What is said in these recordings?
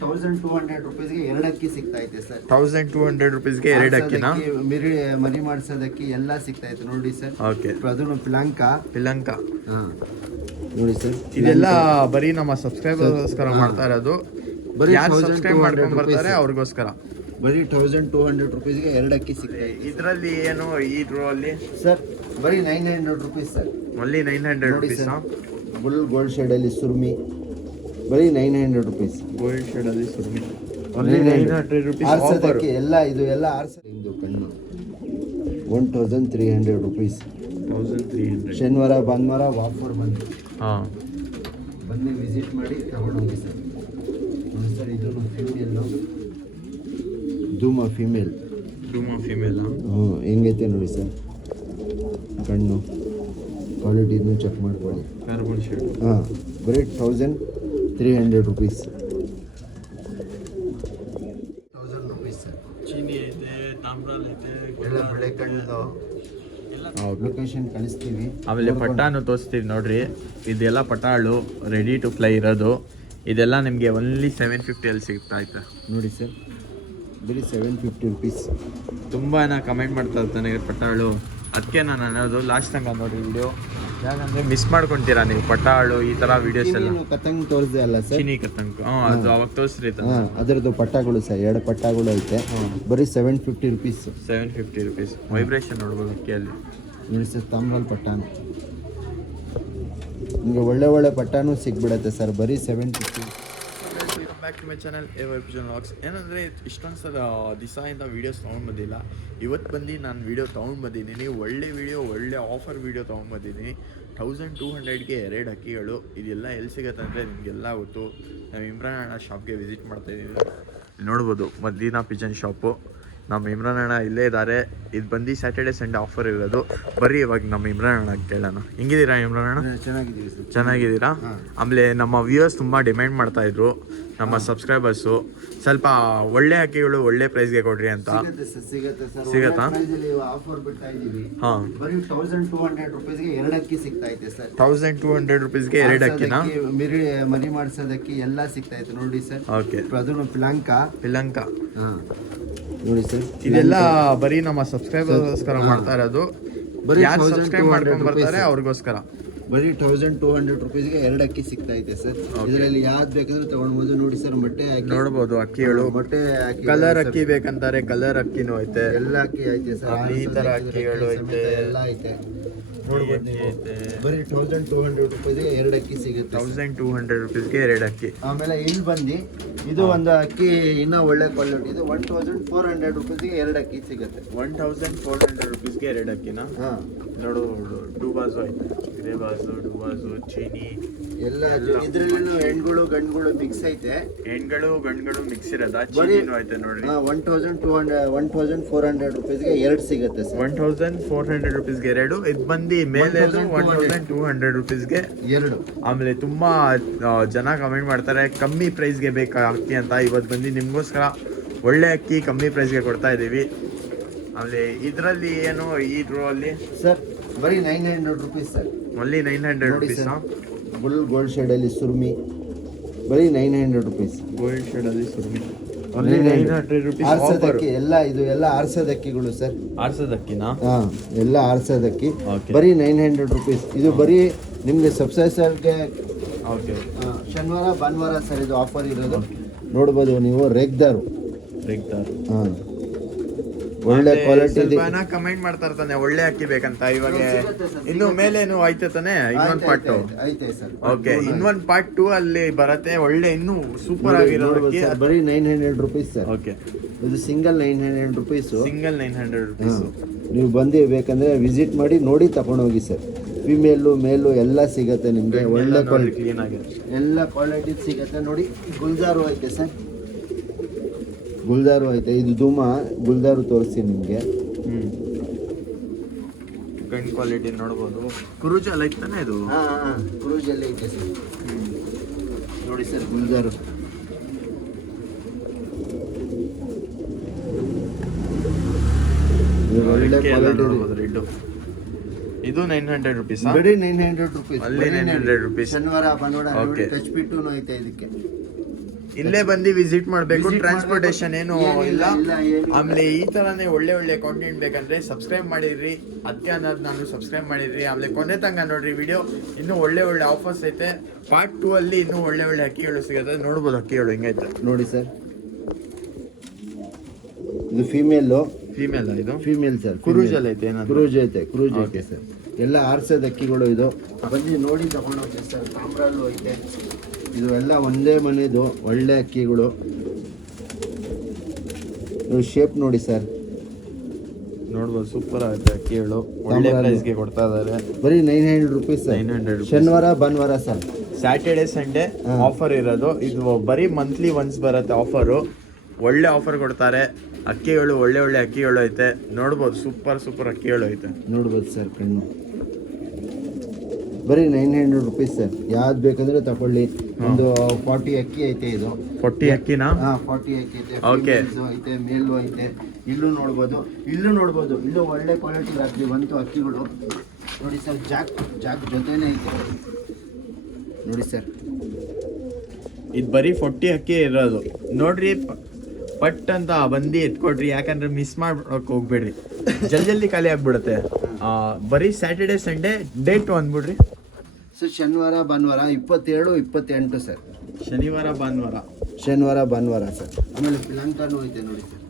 1200 ರೂಪೀಸ್ಗೆ ಎರಡು ಅಕ್ಕಿ ಸಿಗ್ತಾ ಐತೆ ಸರ್. 1200 ರೂಪೀಸ್ಗೆ ಎರಡು ಅಕ್ಕಿನಾ? ಮರಿ ಮಾಡಿಸೋದಕ್ಕೆ ಎಲ್ಲ ಸಿಗ್ತಾ ಐತೆ ನೋಡಿ ಸರ್. ಓಕೆ, ಅದನ್ನು ಪಿಲಂಕ ನೋಡಿ ಸರ್. ಇದೆಲ್ಲ ಬರೀ ನಮ್ಮ ಸಬ್ಸ್ಕ್ರೈಬರ್ಗೋಸ್ಕರ ಮಾಡ್ತಾ ಇರೋದು. ಬರೀ ಯಾರು ಸಬ್ಸ್ಕ್ರೈಬ್ ಮಾಡ್ಕೊಂಡು ಬರ್ತಾರೆ ಅವ್ರಿಗೋಸ್ಕರ. ಬರೀ 1200 ರೂಪೀಸ್ಗೆ ಎರಡು ಅಕ್ಕಿ ಸಿಗ್ತಾ ಇದೆ. ಇದರಲ್ಲಿ ಏನು ಈ ಡ್ರೋ ಅಲ್ಲಿ ಸರ್ ಬರೀ 900 rupees sir. Only 900 rupees. Full gold ಶೇಡಲ್ಲಿ ಸುರ್ಮಿ ಬರೀ 900 ರೂಪೀಸ್. ಗೋಲ್ಡ್ ಶೇಡಲ್ಲಿ ಸುರ್ಮಿ ಒನ್ಲಿ 900 ರೂಪೀಸ್. ಆರ್ಸೋದಕ್ಕೆ ಎಲ್ಲ ಇದು ಎಲ್ಲ ಆರ್ಸೋದು ಕಣ್ಣು 1300 ರೂಪೀಸ್. 1300. ಶನಿವಾರ ಭಾನುವಾರ ಆಫರ್ ಬಂದು ಹಾಂ ಬನ್ನಿ ವಿಸಿಟ್ ಮಾಡಿ ತಗೊಂಡೋಗಿ ಸರ್. ನೋಡಿ ಸರ್, ಇದು ಫೀಮೇಲು ಧೂಮ ಫೀಮೇಲ್. ಹೆಂಗೈತೆ ನೋಡಿ ಸರ್ ಕಣ್ಣು ಕ್ವಾಲಿಟಿನೂ ಚೆಕ್ ಮಾಡ್ಕೊಳ್ಳಿ. Carbon shade. ಹಾಂ ಬರೀ 1300 ರೂಪೀಸ್. 1000 rupees sir. ಚೀನಿ ಐತೆ, ತಾಮ್ರಾಲ್ ಐತೆ, ಎಲ್ಲ ಬೆಳೆ ಕಣ್ಣು ಲೊಕೇಶನ್ ಕಳಿಸ್ತೀವಿ. ಆಮೇಲೆ ಪಟ್ಟಾನು ತೋರಿಸ್ತೀವಿ ನೋಡ್ರಿ. ಇದೆಲ್ಲ ಪಟಾಳು ರೆಡಿ ಟು ಫ್ಲೈ ಇರೋದು. ಇದೆಲ್ಲ ನಿಮಗೆ ಒನ್ಲಿ 750 ಸಿಗ್ತಾ ಐತೆ ನೋಡಿ ಸರ್. ಬರೀ 750 ರೂಪೀಸ್. ತುಂಬ ಕಮೆಂಟ್ ಮಾಡ್ತಾ ಇರ್ತಾನೆ ಪಟಾಳು. ಅದಕ್ಕೆ ನಾನು ಅನ್ನೋದು ಲಾಸ್ಟ್ ತನಕ ನೋಡಿ ವಿಡಿಯೋ, ಯಾಕಂದರೆ ಮಿಸ್ ಮಾಡ್ಕೊತೀರಾ ನೀವು ಪಟಾಳು ಈ ಥರ ವೀಡಿಯೋಸ್ ಎಲ್ಲ. ಕತಂಗ್ ತೋರಿಸಿದೆ ಅಲ್ಲ ಸರ್, ಚೀನಿ ಕತಂಗ್. ಅದು ಅವಾಗ ತೋರಿಸ್ರಿ. ಅದರದ್ದು ಪಟ್ಟಾಗಳು ಸರ್, 2 ಪಟ್ಟಾಗಳು ಐತೆ. ಬರೀ 750 ರೂಪೀಸ್. 750 ರೂಪೀಸ್. ವೈಬ್ರೇಷನ್ ನೋಡ್ಬೋದು ಅಕ್ಕಿಯಲ್ಲಿ ನೋಡಿ ಸರ್. ತಾಮ್ರಾಲ್ ಪಟ್ಟಾನು ನಿಮಗೆ ಒಳ್ಳೆ ಪಟ್ಟಾನು ಸಿಗ್ಬಿಡತ್ತೆ ಸರ್. ಬರೀ 750. ಬ್ಯಾಕ್ ಟು ಮೈ ಚಾನಲ್ ಎವರ್ಜನ್ ವ್ಲಾಗ್ಸ್. ಏನಂದರೆ ಇಷ್ಟೊಂದು ಸಲ ದಿವಸದಿಂದ ವೀಡಿಯೋಸ್ ತೊಗೊಂಡ್ಬಂದಿಲ್ಲ. ಇವತ್ತು ಬಂದು ನಾನು ವೀಡಿಯೋ ತೊಗೊಂಡ್ಬಂದಿದ್ದೀನಿ. ಒಳ್ಳೆ ವೀಡಿಯೋ, ಒಳ್ಳೆ ಆಫರ್ ವೀಡಿಯೋ ತೊಗೊಂಡ್ಬಂದಿದ್ದೀನಿ. 1200ಗೆ 2 ಅಕ್ಕಿಗಳು. ಇದೆಲ್ಲ ಎಲ್ಲಿ ಸಿಗುತ್ತೆ ಅಂದರೆ ನಿಮಗೆಲ್ಲ ಗೊತ್ತು. ನಾವು ಇಮ್ರಾನ್ ಅಣ್ಣ ಶಾಪ್ಗೆ ವಿಸಿಟ್ ಮಾಡ್ತಾಯಿದ್ದೀವಿ. ನೋಡ್ಬೋದು ಮದೀನಾ ಪಿಜನ್ ಶಾಪು. ನಮ್ಮ ಇಮ್ರಾನ್ ಅಣ್ಣ ಇಲ್ಲೇ ಇದ್ದಾರೆ. ಇದು ಬಂದು ಸ್ಯಾಟರ್ಡೆ ಸಂಡೇ ಆಫರ್ ಇರೋದು. ಬರ್ರಿ ಇವಾಗ ನಮ್ಮ ಇಮ್ರಾನ್ ಅಣ್ಣ ಕೇಳೋಣ. ಹೆಂಗಿದ್ದೀರಾ ಇಮ್ರಾನ್ ಅಣ್ಣ? ಚೆನ್ನಾಗಿದ್ದೀರಾ? ಆಮೇಲೆ ನಮ್ಮ ವ್ಯೂವರ್ಸ್ ತುಂಬ ಡಿಮ್ಯಾಂಡ್ ಮಾಡ್ತಾಯಿದ್ರು, ನಮ್ಮ ಸಬ್ಸ್ಕ್ರೈಬರ್ಸು, ಸ್ವಲ್ಪ ಒಳ್ಳೆ ಅಕ್ಕಿಗಳು ಒಳ್ಳೆ ಪ್ರೈಸ್ಗೆ ಕೊಡ್ರಿ ಅಂತ. ಸಿಗತ್ತಾ? ಹಾಂ, 1200 ರೂಪೀಸ್ಗೆ ಎರಡು ಅಕ್ಕಿ ಸಿಗ್ತಾ ಐತೆ ಸರ್. 1200 ರೂಪೀಸ್ಗೆ ಎರಡು ಅಕ್ಕಿನಾ? ಮರಿ ಮಾಡಿಸೋದಕ್ಕೆ ಎಲ್ಲ ಸಿಗ್ತಾ ಐತೆ ನೋಡಿ ಸರ್. ಓಕೆ, ಅದನ್ನು ಪಿಲಂಕ ನೋಡಿ ಸರ್. ಇದೆಲ್ಲ ಬರೀ ನಮ್ಮ ಸಬ್ಸ್ಕ್ರೈಬರ್ಗೋಸ್ಕರ ಮಾಡ್ತಾ ಇರೋದು. ಯಾರು ಸಬ್ಸ್ಕ್ರೈಬ್ ಮಾಡ್ಕೊಂಡು ಬರ್ತಾರೆ ಅವ್ರಿಗೋಸ್ಕರ. ಬರೀ 1200 ರೂಪೀಸ್ಗೆ ಎರಡು ಅಕ್ಕಿ ಸಿಗ್ತಾ ಐತೆ ಸರ್. ಇದರಲ್ಲಿ ಯಾವ್ದು ಬೇಕಂದ್ರೆ ತಗೊಂಡ್ಬೋದು ನೋಡಿ ಸರ್. ಮೊಟ್ಟೆ ನೋಡ್ಬೋದು ಅಕ್ಕಿಗಳು. ಮೊಟ್ಟೆ ಕಲರ್ ಅಕ್ಕಿ ಬೇಕಂತಾರೆ, ಕಲರ್ ಅಕ್ಕಿನೂ ಐತೆ. ಎಲ್ಲ ಅಕ್ಕಿ ಐತೆ ಸರ್. ಈ ತರ ಅಕ್ಕಿಗಳು ಐತೆ, ಎಲ್ಲ ಐತೆ. ಬರೀ 1200 ರೂಪೀಸ್ಗೆ ಎರಡು ಅಕ್ಕಿ ಸಿಗುತ್ತೆ. 1200 ರೂಪೀಸ್ಗೆ ಎರಡು ಅಕ್ಕಿ. ಆಮೇಲೆ ಇಲ್ಲಿ ಬಂದು ಇದು ಒಂದು ಅಕ್ಕಿ ಇನ್ನೂ ಒಳ್ಳೆ ಕ್ವಾಲಿಟಿ. ಇದು 1400 ರೂಪೀಸ್ಗೆ ಎರಡು ಅಕ್ಕಿ ಸಿಗುತ್ತೆ. 1400 ರೂಪೀಸ್ಗೆ ಎರಡು ಅಕ್ಕಿನ? ಹಾಂ, ನೋಡು. ಡೂಬಾಸು ಐತೆ, ಗ್ರೇಬಾಸು, ಡೂಬಾಸು, ಚೀನಿ ಎಲ್ಲ. ಇದ್ರಲ್ಲೂ ಹೆಣ್ಗಳು ಗಂಡುಗಳು ಮಿಕ್ಸ್ ಐತೆ. ಹೆಣ್ಗಳು ಗಂಡುಗಳು ಮಿಕ್ಸ್ ಇರೋದ? ಚೀನಿನೂ ಐತೆ ನೋಡ್ರಿ. 1400 ರೂಪೀಸ್ಗೆ ಎರಡು ಸಿಗುತ್ತೆ ಸರ್. 1400 ರೂಪೀಸ್ಗೆ ಎರಡು. ಇದು ಬಂದು ಮೇಲೆ 1200 ರೂಪೀಸ್ಗೆ ಎರಡು. ಆಮೇಲೆ ತುಂಬಾ ಜನ ಕಮೆಂಟ್ ಮಾಡ್ತಾರೆ ಕಮ್ಮಿ ಪ್ರೈಸ್ಗೆ ಬೇಕಾ ಅಕ್ಕಿ ಅಂತ. ಇವತ್ತು ಬಂದು ನಿಮಗೋಸ್ಕರ ಒಳ್ಳೆ ಅಕ್ಕಿ ಕಮ್ಮಿ ಪ್ರೈಸ್ಗೆ ಕೊಡ್ತಾ ಇದ್ದೀವಿ. ಆಮೇಲೆ ಇದರಲ್ಲಿ ಏನು ಈ ಡ್ರೋ ಅಲ್ಲಿ ಸರ್ ಬರೀ 900 rupees sir. Only 900 rupees. Full gold ಶೇಡಲ್ಲಿ ಸುರ್ಮಿ ಬರೀ 900 ರೂಪೀಸ್. ಗೋಲ್ಡ್ ಶೇಡಲ್ಲಿ ಸುರ್ಮಿ ಒನ್ಲಿ 900 ರೂಪೀಸ್. ಆರ್ಸೋದಕ್ಕಿ ಎಲ್ಲ ಇದು ಎಲ್ಲ ಆರ್ಸೋದಕ್ಕಿಗಳು ಸರ್. ಆರ್ಸೋದಕ್ಕಿನಾ? ಹಾಂ, ಎಲ್ಲ ಆರ್ಸೋದಕ್ಕಿ. ಬರೀ 900 ರೂಪೀಸ್. ಇದು ಬರೀ ನಿಮಗೆ ಸಬ್ಸ್ಕ್ರೈಬರ್ಗೆ ಓಕೆ. ಶನಿವಾರ ಭಾನುವಾರ ಸರ್ ಇದು ಆಫರ್ ಇರೋದು. ನೋಡ್ಬೋದು ನೀವು. ರೇಗ್ದಾರು. ಹಾಂ, ಒಳ್ಳೆ ಕ್ವಾಲಿಟಿ. ಕಮೆಂಟ್ ಮಾಡ್ತಾ ಇರ್ತಾನೆ ಒಳ್ಳೆ ಅಕ್ಕಿ ಬೇಕಂತ. ಇವಾಗ ಇನ್ನು ಮೇಲೇನು ಐತೆ ತಾನೆ ಇನ್ನೊಂದು ಪಾರ್ಟ್? ಐತೆ ಸರ್. ಓಕೆ, ಇನ್ನೊಂದು ಪಾರ್ಟ್ 2 ಅಲ್ಲಿ ಬರುತ್ತೆ. ಒಳ್ಳೆ ಇನ್ನೂ ಸೂಪರ್ ಆಗಿರೋ ಬರೀ 900 ರೂಪೀಸ್ ಸರ್. ಓಕೆ, ಇದು ಸಿಂಗಲ್ 900 ರೂಪೀಸ್. Single 900 rupees. ನೀವು ಬಂದು ಬೇಕಂದ್ರೆ ವಿಸಿಟ್ ಮಾಡಿ ನೋಡಿ ತಗೊಂಡೋಗಿ ಸರ್. ಫಿಮೇಲು ಮೇಲು ಎಲ್ಲ ಸಿಗತ್ತೆ ನಿಮಗೆ. ಒಳ್ಳೆ ಕ್ವಾಲಿಟಿ, ಕ್ಲೀನ್ ಆಗಿದೆ, ಎಲ್ಲ ಕ್ವಾಲಿಟಿ ಸಿಗತ್ತೆ ನೋಡಿ. ಗುಲ್ಜಾರು ಐತೆ ಸರ್. ಗುಲ್ದಾರು ಐತೆ. ಇದು ಧೂಮ ಗುಲ್ದಾರು ತೋರಿಸ್ತೀನಿ ನಿಮಗೆ. ಗಂಡ್ ಕ್ವಾಲಿಟಿ ನೋಡ್ಬೋದು. ಕುರುಜಲ್ಲಿ ಐತಾನೆ ಇದು? ಹಾಂ, ಕುರುಜಲ್ಲಿ ಐತೆ ಸರ್. ನೋಡಿ ಸರ್ ಗುಲ್ದಾರು. ಒಳ್ಳೆ ಕ್ವಾಲಿಟಿ. ಇದು 900 ರೂಪೀಸ್. ಬರೀ 900 ರೂಪೀಸ್. ಅಲ್ಲಿ 900 ರೂಪೀಸ್. ಶನಿವಾರ ಭಾನುವಾರ ಟಚ್ ಬಿಟ್ಟು ಐತೆ ಇದಕ್ಕೆ. ಇಲ್ಲೇ ಬಂದು ವಿಸಿಟ್ ಮಾಡಬೇಕು. Visit ಟ್ರಾನ್ಸ್ಪೋರ್ಟೇಷನ್ ಏನು ಏನಿಲ್ಲ, ಇಲ್ಲ. ಏನಿಲ್ಲ. ಆಮೇಲೆ ಈ ತರನೇ ಒಳ್ಳೆ ಒಳ್ಳೆ ಕಾಂಟೆಂಟ್ ಬೇಕಂದ್ರೆ ಸಬ್ಸ್ಕ್ರೈಬ್ ಮಾಡಿರ್ರಿ. ಅದಕ್ಕೆ ಅನ್ನೋದು ನಾನು ಸಬ್ಸ್ಕ್ರೈಬ್ ಮಾಡಿರ್ರಿ. ಆಮೇಲೆ ಕೊನೆ ತನಕ ನೋಡ್ರಿ ವಿಡಿಯೋ. ಇನ್ನೂ ಒಳ್ಳೆ ಒಳ್ಳೆ ಆಫರ್ಸ್ ಐತೆ. ಪಾರ್ಟ್ 2 ಅಲ್ಲಿ ಇನ್ನೂ ಒಳ್ಳೆ ಒಳ್ಳೆ ಅಕ್ಕಿಗಳು ಸಿಗುತ್ತೆ. ನೋಡ್ಬೋದು ಅಕ್ಕಿಗಳು ಹೆಂಗೈತೆ ನೋಡಿ ಸರ್, ಇದು ಫೀಮೇಲ್ ಇದು ಫೀಮೇಲ್ ಸರ್. ಕ್ರೂಜ್ ಅಲ್ಲಿ ಐತೆ ಏನಂತ ಕ್ರೂಜ್ ಐತೆ, ಕ್ರೂಜ್ ಐತೆ Okay. ಸರ್. ಎಲ್ಲ ಆರ್ಸದ ಅಕ್ಕಿಗಳು ಇದು. ಬಂದು ನೋಡಿ ತಗೊಂಡೋಗಿ ಸರ್. ತಾಮ್ರಲ್ಲೂ ಐತೆ. ಇದು ಎಲ್ಲ ಒಂದೇ ಮನೆದು ಒಳ್ಳೆ ಅಕ್ಕಿಗಳು. ಶೇಪ್ ನೋಡಿ ಸರ್, ನೋಡ್ಬೋದು ಸೂಪರ್ ಆಗುತ್ತೆ ಅಕ್ಕಿಗಳು. ಒಳ್ಳೆ ಪ್ರೈಸ್ಗೆ ಕೊಡ್ತಾ ಇದ್ದಾರೆ. ಬರೀ 900 ರುಪೀಸ್ ಸರ್. 900 rupees. ಶನಿವಾರ ಭಾನುವಾರ ಸರ್. ಸ್ಯಾಟರ್ಡೆ ಸಂಡೇ ಆಫರ್ ಇರೋದು. ಇದು ಬರೀ ಮಂತ್ಲಿ ಒನ್ಸ್ ಬರುತ್ತೆ ಆಫರು. ಒಳ್ಳೆ ಆಫರ್ ಕೊಡ್ತಾರೆ. ಅಕ್ಕಿಗಳು ಒಳ್ಳೆ ಒಳ್ಳೆ ಅಕ್ಕಿಗಳು ಐತೆ. ನೋಡ್ಬೋದು ಸೂಪರ್ ಅಕ್ಕಿಗಳು ಐತೆ. ನೋಡ್ಬೋದು ಸರ್, ಕಣ್ಣು ಬರೀ 900 ರುಪೀಸ್ ಸರ್. ಯಾವ್ದು ಬೇಕಂದ್ರೆ ತಗೊಳ್ಳಿ. ಒಂದು 40 ಅಕ್ಕಿ ಐತೆ ಇದು. 40 ಅಕ್ಕಿನಾ? 40 ಅಕ್ಕಿ ಐತೆ. Okay. females ಐತೆ, ಮೇಲು ಐತೆ. ಇಲ್ಲೂ ನೋಡ್ಬೋದು. ಇಲ್ಲೂ ಒಳ್ಳೆ ಕ್ವಾಲಿಟಿ ಅಕ್ಕಿ ಬಂತು ಅಕ್ಕಿಗಳು. ನೋಡಿ ಸರ್, ಜಾಕ್ ಜೊತೆನೇ ಐತೆ ನೋಡಿ ಸರ್. ಇದು ಬರೀ 40 ಅಕ್ಕಿ ಇರೋದು. ನೋಡ್ರಿ, ಪಟ್ ಅಂತ ಬಂದು ಎತ್ಕೊಡ್ರಿ. ಯಾಕಂದ್ರೆ ಮಿಸ್ ಮಾಡ್ಕೊಳಕ್ ಹೋಗ್ಬೇಡ್ರಿ. ಜಲ್ದಿ ಖಾಲಿ ಆಗ್ಬಿಡುತ್ತೆ. ಬರೀ ಸ್ಯಾಟರ್ಡೆ ಸಂಡೇ ಡೇಟ್ ಅಂದ್ಬಿಡ್ರಿ ಸರ್. ಶನಿವಾರ ಭಾನುವಾರ 27, 28 ಸರ್. ಶನಿವಾರ ಭಾನುವಾರ ಸರ್. ಆಮೇಲೆ ಪಿಲಾಂಕಾನು ಐತೆ ನೋಡಿ ಸರ್.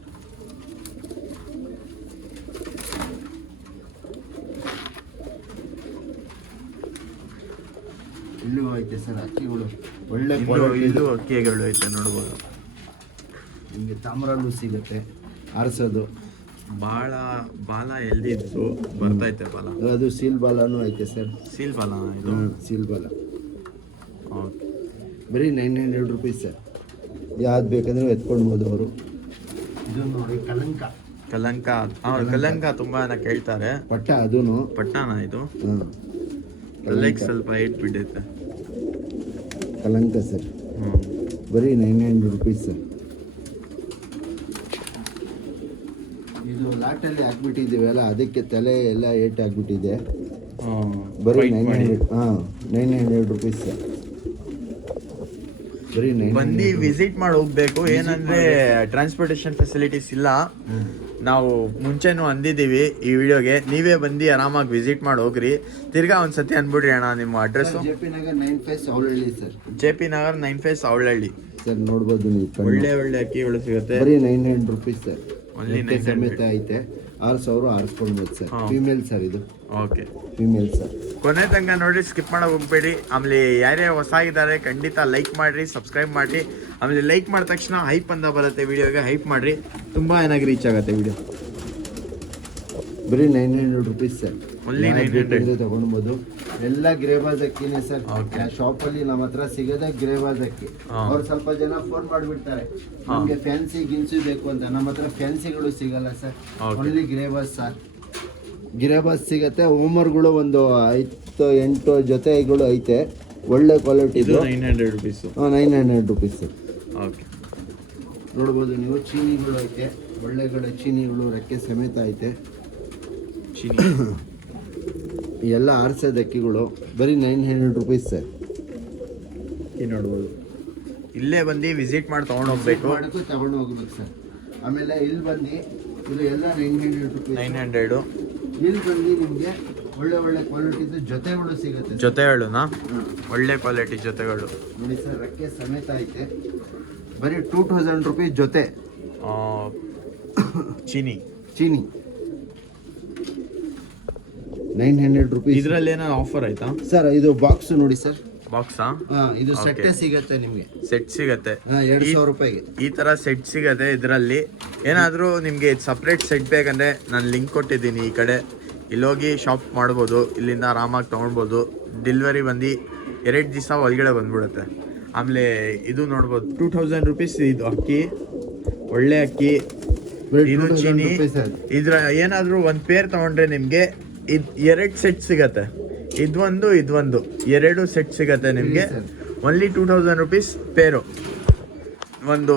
ಇಲ್ಲೂ ಐತೆ ಸರ್ ಅಕ್ಕಿಗಳು. ಒಳ್ಳೆ ಕ್ವಾಲಿಟಿ ಇದು ಅಕ್ಕಿಗಳು ಐತೆ. ನೋಡ್ಬೋದು ನಿಮಗೆ ತಾಮ್ರಲ್ಲೂ ಸಿಗುತ್ತೆ ಆರಿಸೋದು. ಬಾಲ ಎಲ್ದಿದ್ದು ಬರ್ತೈತೆ ಬಾಲ. ಅದು ಸೀಲ್ ಬಾಲನೂ ಐತೆ ಸರ್. ಸೀಲ್ ಬಾಲ ಇದು. ಸೀಲ್ ಬಾಲ ಓಕೆ. ಬರೀ 900 ರುಪೀಸ್ ಸರ್. ಯಾವ್ದು ಬೇಕಂದ್ರೆ ಎತ್ಕೊಳ್ಬೋದು ಅವರು. ಇದು ನೋಡಿ ಕಲಂಕ ತುಂಬಾ ಕೇಳ್ತಾರೆ. ಪಟ್ಟ ಅದೂನು ಪಟ್ಟಣ ಇದು. ಕಲಂಕ ಸ್ವಲ್ಪ ಹೈಟ್ ಬಿದ್ದೈತೆ. ಕಲಂಕ ಸರ್. ಬರೀ 900 ರುಪೀಸ್ ಸರ್. ಇದು ಲಾಟಲ್ಲಿ ಹಾಕ್ಬಿಟ್ಟಿದ್ದೀವಲ್ಲ, ಅದಕ್ಕೆ ತಲೆ ಎಲ್ಲ ಏಟ್ ಆಗ್ಬಿಟ್ಟಿದೆ. ಬರೀ 900 ರುಪೀಸ್ ಸರ್. ಬರೀ 900 ಬಂದು ವಿಸಿಟ್ ಮಾಡಿ ಹೋಗ್ಬೇಕು. ಏನಂದ್ರೆ ಟ್ರಾನ್ಸ್ಪೋರ್ಟೇಷನ್ ಫೆಸಿಲಿಟೀಸ್ ಇಲ್ಲ. ನಾವು ಮುಂಚೆನೂ ಅಂದಿದ್ದೀವಿ ಈ ವಿಡಿಯೋಗೆ. ನೀವೇ ಬಂದು ಆರಾಮಾಗಿ ವಿಸಿಟ್ ಮಾಡಿ ಹೋಗ್ರಿ. ತಿರ್ಗಾ ಒಂದ್ಸತಿ ಅನ್ಬಿಡ್ರಿ ಅಣ್ಣ ನಿಮ್ಮ address. JP Nagar 9 Savalahalli sir. JP Nagar 9 Savalahalli sir. ನೋಡ್ಬೋದು ನೀವು, ಒಳ್ಳೆ ಅಕ್ಕಿಗಳು ಸಿಗುತ್ತೆ. ಬರೀ 900 ರುಪೀಸ್ ಸರ್. Only ಸಮೇತ ಐತೆ. 6,000 ಆರಿಸ್ಕೊಳ್ಬೋದು ಸರ್. ಫೀಮೇಲ್ ಸರ್ ಇದು. Okay, female sir. ಕೊನೆ ತನಕ ನೋಡ್ರಿ, ಸ್ಕಿಪ್ ಮಾಡೋಕೆ ಹೋಗ್ಬೇಡಿ. ಆಮೇಲೆ ಯಾರ್ಯಾರು ಹೊಸ ಇದ್ದಾರೆ ಖಂಡಿತ ಲೈಕ್ ಮಾಡಿರಿ, ಸಬ್ಸ್ಕ್ರೈಬ್ ಮಾಡಿರಿ. ಆಮೇಲೆ ಲೈಕ್ ಮಾಡಿದ ತಕ್ಷಣ ಹೈಪ್ ಅಂತ ಬರುತ್ತೆ ವಿಡಿಯೋಗೆ. ಹೈಪ್ ಮಾಡಿರಿ, ತುಂಬ ಏನಾಗಿ ರೀಚ್ ಆಗುತ್ತೆ ವಿಡಿಯೋ. ಬರೀ 900 ರುಪೀಸ್ ಸರ್. Only 900 ತಗೊಳ್ಬೋದು. ಎಲ್ಲ ಗ್ರೇವಾಜ್ ಅಕ್ಕಿನೇ ಸರ್. Okay. ಶಾಪಲ್ಲಿ ನಮ್ಮ ಹತ್ರ ಸಿಗೋದೇ ಗ್ರೇವಾಜ್ ಅಕ್ಕಿ. ಅವ್ರು ಸ್ವಲ್ಪ ಜನ ಫೋನ್ ಮಾಡಿಬಿಡ್ತಾರೆ, ನಮಗೆ ಫ್ಯಾನ್ಸಿ ಗಿನ್ಸಿ ಬೇಕು ಅಂತ. ನಮ್ಮ ಹತ್ರ ಫ್ಯಾನ್ಸಿಗಳು ಸಿಗಲ್ಲ ಸರ್. Okay. ಓನ್ಲಿ ಗ್ರೇವಾಜ್ ಸರ್. ಗ್ರೇವಾಜ್ ಸಿಗತ್ತೆ. ಹೋಮರ್ಗಳು ಒಂದು 5-8 ಜೊತೆಗಳು ಐತೆ. ಒಳ್ಳೆ ಕ್ವಾಲಿಟಿ. ಇದು 900 ರುಪೀಸು. 900 rupees sir. ಓಕೆ, ನೋಡ್ಬೋದು ನೀವು. ಚೀನಿಗಳು ಐತೆ, ಒಳ್ಳೆಗಳ ಚೀನಿಗಳು ರೆಕ್ಕೆ ಸಮೇತ ಐತೆ. ಎಲ್ಲ ಆರ್ಸದ ಅಕ್ಕಿಗಳು. ಬರೀ 900 ರುಪೀಸ್ ಸರ್. ನೋಡ್ಬೋದು. ಇಲ್ಲೇ ಬಂದು ವಿಸಿಟ್ ಮಾಡಿ ತೊಗೊಂಡು ಹೋಗ್ಬೇಕು. ತಗೊಂಡು ಹೋಗ್ಬೇಕು ಸರ್. ಆಮೇಲೆ ಇಲ್ಲಿ ಬಂದು ಇದು ಎಲ್ಲ 900 ರುಪೀಸ್. 900. ಇಲ್ಲಿ ಬಂದು ನಿಮಗೆ ಒಳ್ಳೆ ಕ್ವಾಲಿಟಿದು ಜೊತೆಗಳು ಸಿಗುತ್ತೆ. ಜೊತೆಗಳುನಾ? ಒಳ್ಳೆ ಕ್ವಾಲಿಟಿ ಜೊತೆಗಳು ನೋಡಿ ಸರ್. ರೆಕ್ಕೆ ಸಮೇತ ಐತೆ. ಬರೀ 2000 ರುಪೀಸ್ ಜೊತೆ. ಚೀನಿ 900 ರುಪೀಸ್. ಇದರಲ್ಲಿ ಏನಾದ್ರು ಆಫರ್ ಆಯ್ತಾ ಸರ್? ಇದು ಬಾಕ್ಸ್ ನೋಡಿ ಸರ್. ಬಾಕ್ಸಾ? ಇದು ಸೆಟ್ಟೇ ಸಿಗತ್ತೆ ನಿಮಗೆ. ಸೆಟ್ ಸಿಗತ್ತೆ 2,000 ರೂಪಾಯಿಗೆ. ಈ ತರ ಸೆಟ್ ಸಿಗತ್ತೆ. ಇದರಲ್ಲಿ ಏನಾದರೂ ನಿಮಗೆ ಸಪ್ರೇಟ್ ಸೆಟ್ ಬೇಕಂದ್ರೆ ನಾನು ಲಿಂಕ್ ಕೊಟ್ಟಿದ್ದೀನಿ ಈ ಕಡೆ. ಇಲ್ಲೋಗಿ ಶಾಪ್ ಮಾಡ್ಬೋದು. ಇಲ್ಲಿಂದ ಆರಾಮಾಗಿ ತೊಗೊಳ್ಬೋದು. ಡೆಲಿವರಿ ಬಂದು 2 ದಿವಸ ಒಳಗಡೆ ಬಂದ್ಬಿಡುತ್ತೆ. ಆಮೇಲೆ ಇದು ನೋಡ್ಬೋದು 2000 ರುಪೀಸ್. ಇದು ಅಕ್ಕಿ ಒಳ್ಳೆ ಅಕ್ಕಿ. ಇದು ಚೀನಿ. ಇದ್ರ ಏನಾದರೂ ಒಂದು ಪೇರ್ ತೊಗೊಂಡ್ರೆ ನಿಮಗೆ 2 ಸೆಟ್ ಸಿಗತ್ತೆ. ಇದೊಂದು 2 ಸೆಟ್ ಸಿಗತ್ತೆ ನಿಮಗೆ. ಓನ್ಲಿ 2000 ರುಪೀಸ್ ಪೇರು. ಒಂದು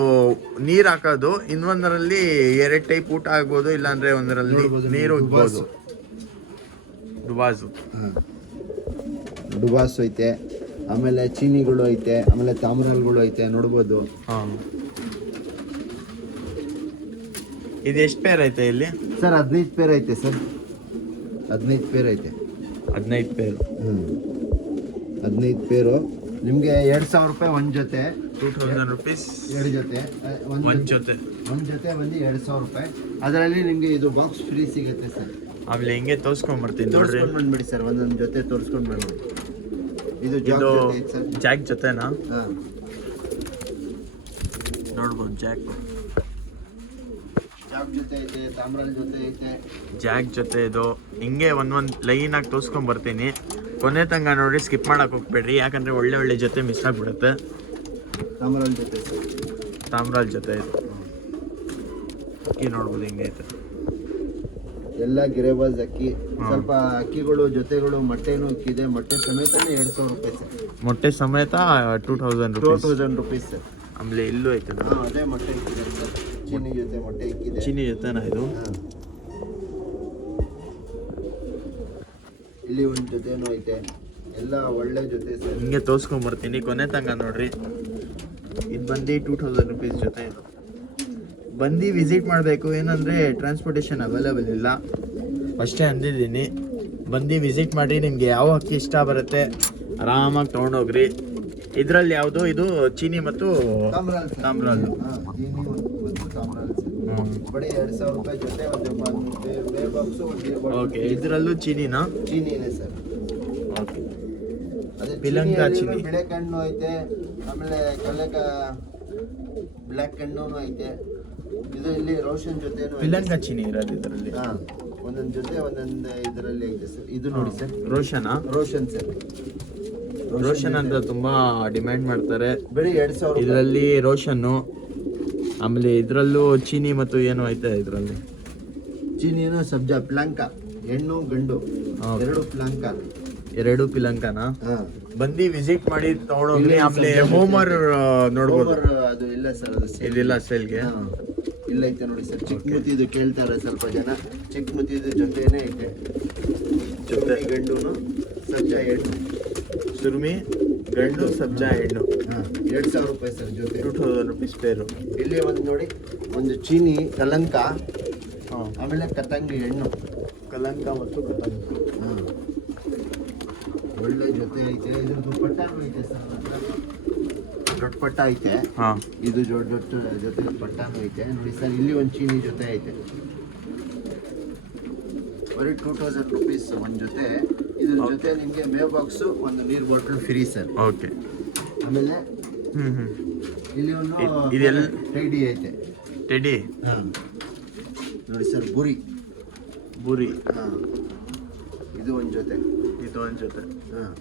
ನೀರು ಹಾಕೋದು, ಇನ್ನೊಂದರಲ್ಲಿ 2 ಟೈಪ್ ಊಟ ಆಗ್ಬೋದು, ಇಲ್ಲಾಂದ್ರೆ ಒಂದರಲ್ಲಿ ನೀರು ಇಡ್ಬೋದು. ಡುಬಾಸು ಡುಬಾಸ್ ಐತೆ. ಆಮೇಲೆ ಚೀನಿಗಳು ಐತೆ, ಆಮೇಲೆ ತಾಮ್ರಾಲ್ಗಳು ಐತೆ ನೋಡ್ಬೋದು. ಹಾಂ, ಇದು ಎಷ್ಟು ಪೇರ್ ಐತೆ ಇಲ್ಲಿ ಸರ್ 15 ಪೇರ್ ಐತೆ ಸರ್, 15 ಪೇರ್ ಐತೆ. 15 ಪೇರು. 15 ಪೇರು ನಿಮಗೆ 2000 ರೂಪಾಯಿ ಒಂದು ಜೊತೆ, 2000 ರುಪೀಸ್ 2 ಜೊತೆ, ಒಂದು ಜೊತೆ. ಒಂದು ಜೊತೆ ಬಂದು 2000 ರೂಪಾಯಿ. ಅದರಲ್ಲಿ ನಿಮಗೆ ಇದು ಬಾಕ್ಸ್ ಫ್ರೀ ಸಿಗುತ್ತೆ ಸರ್. ಆಮೇಲೆ ಹಿಂಗೆ ತೋರಿಸ್ಕೊಂಬರ್ತೀನಿ ನೋಡ್ರಿ. ತೋರಿಸ್ಕೊಂಡು ಬಂದ್ಬಿಡಿ ಸರ್, ಒಂದೊಂದು ಜೊತೆ ತೋರಿಸ್ಕೊಂಡು ಬಂದ್ಬಿಡಿ. ಇದು ಇದು ಜೊತೆ ಐತೆ ಸರ್. ಜಾಕ್ ಜೊತೆನಾ? ಹಾಂ, ನೋಡ್ಬೋದು ಜಾಕ್ ಜೊತೆ ಐತೆ, ತಾಮ್ರಾಲ್ ಜೊತೆ ಐತೆ. ಜಾಕ್ ಜೊತೆ ಇದು ಹಿಂಗೆ ಒಂದೊಂದು ಲೈನಾಗಿ ತೋರಿಸ್ಕೊಂಡ್ ಬರ್ತೀನಿ. ಕೊನೆ ತನಕ ನೋಡಿ, ಸ್ಕಿಪ್ ಮಾಡಕ್ಕೆ ಹೋಗ್ಬೇಡ್ರಿ, ಯಾಕಂದರೆ ಒಳ್ಳೆ ಒಳ್ಳೆ ಜೊತೆ ಮಿಸ್ ಆಗಿಬಿಡುತ್ತೆ. ತಾಮ್ರಾಲ್ ಜೊತೆ ಸರ್. ತಾಮ್ರಾಲ್ ಜೊತೆ ಇದು ಅಕ್ಕಿ ನೋಡ್ಬೋದು ಹಿಂಗೆ ಐತೆ. ಎಲ್ಲ ಗಿರೇಬಾಜ್ ಅಕ್ಕಿ. ಸ್ವಲ್ಪ ಅಕ್ಕಿಗಳು ಜೊತೆಗಳು ಮೊಟ್ಟೆನೂ ಅಕ್ಕಿದೆ, ಮೊಟ್ಟೆ ಸಮೇತನೇ 2000 ರೂಪಾಯಿ ಸರ್. ಮೊಟ್ಟೆ ಸಮೇತ 2000 ರುಪೀಸ್. 2000 rupees sir. ಆಮೇಲೆ ಇಲ್ಲೂ ಐತೆ ಹಾಂ, ಅದೇ ಮೊಟ್ಟೆ ಇಕ್ಕಿದೆ ಸರ್. ಚೀನಿ ಜೊತೆ ಮೊಟ್ಟೆ ಇಕ್ಕಿದೆ. ಚೀನಿ ಜೊತೆನಾ ಇದು? ಹಾಂ, ಇಲ್ಲಿ ಒಂದು ಜೊತೆನೂ ಐತೆ. ಎಲ್ಲ ಒಳ್ಳೆ ಜೊತೆ ಸರ್. ಹಿಂಗೆ ತೋರಿಸ್ಕೊಂಬರ್ತೀನಿ, ಕೊನೆ ತನಕ ನೋಡ್ರಿ. ಇದು ಬಂದು 2000 ರುಪೀಸ್ ಜೊತೆ. ಇದು ಬಂದು ವಿಸಿಟ್ ಮಾಡಬೇಕು. ಏನಂದರೆ ಟ್ರಾನ್ಸ್ಪೋರ್ಟೇಷನ್ ಅವೈಲೇಬಲ್ ಇಲ್ಲ, ಅಷ್ಟೇ ಅಂದಿದ್ದೀನಿ. ಬಂದು ವಿಸಿಟ್ ಮಾಡಿ, ನಿಮಗೆ ಯಾವ ಅಕ್ಕಿ ಇಷ್ಟ ಬರುತ್ತೆ ಆರಾಮಾಗಿ ತೊಗೊಂಡೋಗ್ರಿ. ಇದರಲ್ಲಿ ಯಾವುದು ಇದು ಚೀನಿ ಮತ್ತು ತಾಮ್ರಾಲ್ ಸರ್. ತಾಮ್ರಾಲು. ಹಾಂ, ಚೀನಿ ಮತ್ತು ತಾಮ್ರಾಲ್ ಸರ್. ಬರೀ 2000 ರೂಪಾಯಿ ಜೊತೆ ಒಂದು ಬೇರೆ ಬಾಕ್ಸು, ಒಂದು beer bottle. ಓಕೆ, ಇದರಲ್ಲೂ ಚೀನಿನಾ? ಚೀನಿನೇ ಸರ್. ಓಕೆ, ಅದೇ ಪಿಲಂಗ ಚೀನಿಯಲ್ಲಿ ಚೀನಿ. ಬಿಳೆ ಕಣ್ಣು ಐತೆ, ಆಮೇಲೆ ಕಲ್ಲಕ ಬ್ಲ್ಯಾಕ್ ಕಣ್ಣು ಐತೆ. ಇದು ಇಲ್ಲಿ ರೋಷನ್ ಜೊತೆನೂ ಪಿಲಂಗ ಚೀನಿ ಇರೋದು ಇದರಲ್ಲಿ. ಹಾಂ, ಒಂದೊಂದು ಜೊತೆ ಒಂದೊಂದು ಇದರಲ್ಲಿ ಐತೆ ಸರ್. ಇದು ನೋಡಿ ಸರ್, ರೋಷನಾ? ರೋಷನ್ ಸರ್. ರೋಷನ್ ಅಂತ ತುಂಬಾ ಡಿಮ್ಯಾಂಡ್ ಮಾಡ್ತಾರೆ. ಬರೀ 2000 ರೂಪಾಯಿ. ಇದರಲ್ಲಿ ರೋಷನ್ನು, ಆಮೇಲೆ ಇದರಲ್ಲೂ ಚೀನಿ ಮತ್ತು ಏನು ಐತೆ ಇದರಲ್ಲಿ? ಚೀನಿನ ಸಬ್ಜಾ ಪ್ಲಾಂಕ, ಹೆಣ್ಣು ಗಂಡು ಎರಡು ಪ್ಲಾಂಕ. 2 ಪಿಲಂಕನಾ? ಹಾಂ, ಬಂದು ವಿಸಿಟ್ ಮಾಡಿ ತಗೊಂಡೋಗ್ರಿ. ಆಮೇಲೆ ಹೋಮರ್ ನೋಡ್ಬೋದು. ಅದು ಇಲ್ಲ ಸರ್, ಅದು ಇದಿಲ್ಲ ಸೇಲ್ಗೆ. ಹಾಂ, ಇಲ್ಲ ಐತೆ ನೋಡಿ ಸರ್. ಚಿಕ್ಕಮುತ್ತಿದು ಕೇಳ್ತಾರೆ ಸ್ವಲ್ಪ ಜನ, ಚಿಕ್ಕಮುತ್ತಿದು ಜೊತೆನೇ ಐತೆ. ಜೊತೆ ಗಂಡುನು ಸಬ್ಜಾ ಹೆಣ್ಣು. ಸುರ್ಮಿ ಗಂಡು, ಸಬ್ಜಾ ಹೆಣ್ಣು. ಹಾಂ, 2000 ರೂಪಾಯಿ ಸರ್ ಜೊತೆ. 2000 ರುಪೀಸ್ ಪೇರು. ಇಲ್ಲಿ ಒಂದು ನೋಡಿ, ಒಂದು ಚೀನಿ ಕಲಂಕ, ಹಾಂ, ಆಮೇಲೆ ಕತಂಗಿ ಹೆಣ್ಣು. ಕಲಂಕ ಮತ್ತು ಕತಂಗ. ಹಾಂ, ಒಳ್ಳೆ ಜೊತೆ ಐತೆ. ಇದ್ರದ್ದು ಪಟ್ಟಾನು ಐತೆ ಸರ್. ದೊಡ್ಡ ಪಟ್ಟ ಐತೆ. ಹಾಂ, ಇದು ದೊಡ್ಡ ಜೊತೆ ಪಟ್ಟಾನು ಐತೆ ನೋಡಿ ಸರ್. ಇಲ್ಲಿ ಒಂದು ಚೀನಿ ಜೊತೆ ಐತೆ. ಬರೀ 2000 ರುಪೀಸ್ ಒಂದು ಜೊತೆ. ಇದ್ರ ಜೊತೆ ನಿಮಗೆ ಮೇವ್ ಬಾಕ್ಸು, ಒಂದು ನೀರು ಬಾಟಲ್ ಫ್ರೀ ಸರ್. ಓಕೆ. ಆಮೇಲೆ ಇಲ್ಲಿ ಒಂದು ಇದೆಲ್ಲ ಟೈಡಿ ಐತೆ. ಟೆಡಿ. ಹಾಂ, ನೋಡಿ ಸರ್, ಬುರಿ. ಹಾಂ, ಇದು ಒಂದು ಜೊತೆ. ಇದು ಒಂದು ಜೊತೆ. ಹಾಂ,